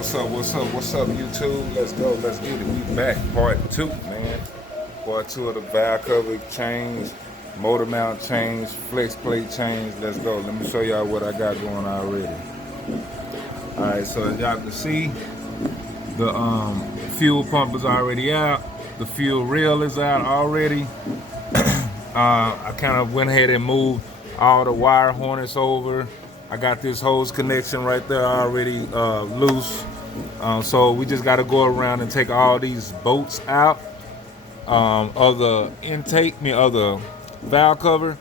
What's up, YouTube? Let's go, let's get it. We back, part two, man. Part two of the valve cover change, motor mount change, flex plate change. Let's go. Let me show y'all what I got going already. Alright, so as y'all can see, the fuel pump is already out. The fuel rail is out already. I kind of went ahead and moved all the wire harness over. I got this hose connection right there already loose. So we just got to go around and take all these bolts out of the intake, of the valve cover,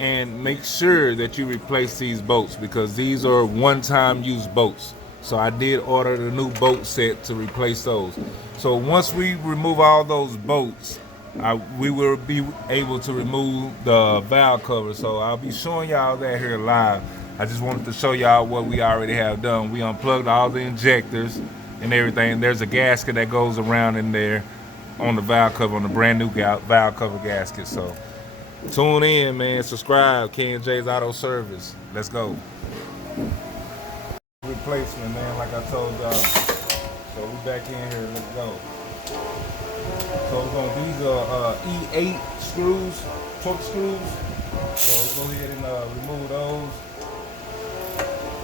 and make sure that you replace these bolts because these are one-time use bolts. So I did order the new bolt set to replace those. So once we remove all those bolts, we will be able to remove the valve cover. So I'll be showing y'all that here live. I just wanted to show y'all what we already have done. We unplugged all the injectors and everything. There's a gasket that goes around in there on the valve cover, on the brand new valve cover gasket. So tune in, man. Subscribe, K&J's Auto Service. Let's go. Replacement, man, like I told y'all. So we back in here. Let's go. So these are E8 screws, torque screws. So let's go ahead and remove those.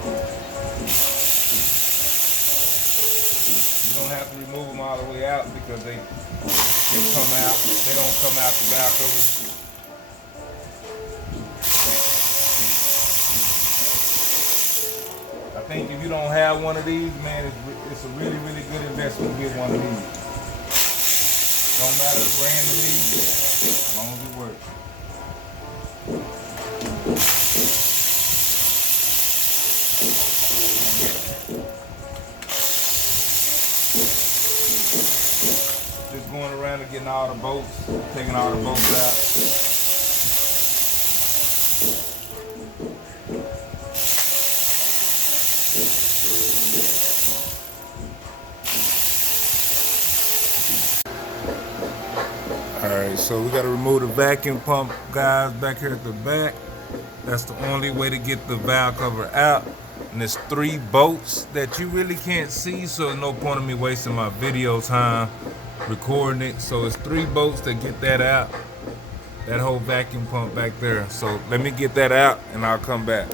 You don't have to remove them all the way out because they come out. They don't come out the valve cover. I think if you don't have one of these, man, it's a really good investment to get one of these. Don't matter the brand of these, as long as it works. Just going around and getting all the bolts, taking all the bolts out. Alright, so we got to remove the vacuum pump, guys, back here at the back. That's the only way to get the valve cover out. And there's 3 bolts that you really can't see, so no point in me wasting my video time recording it. So it's 3 bolts that get that out, that whole vacuum pump back there. So let me get that out and I'll come back.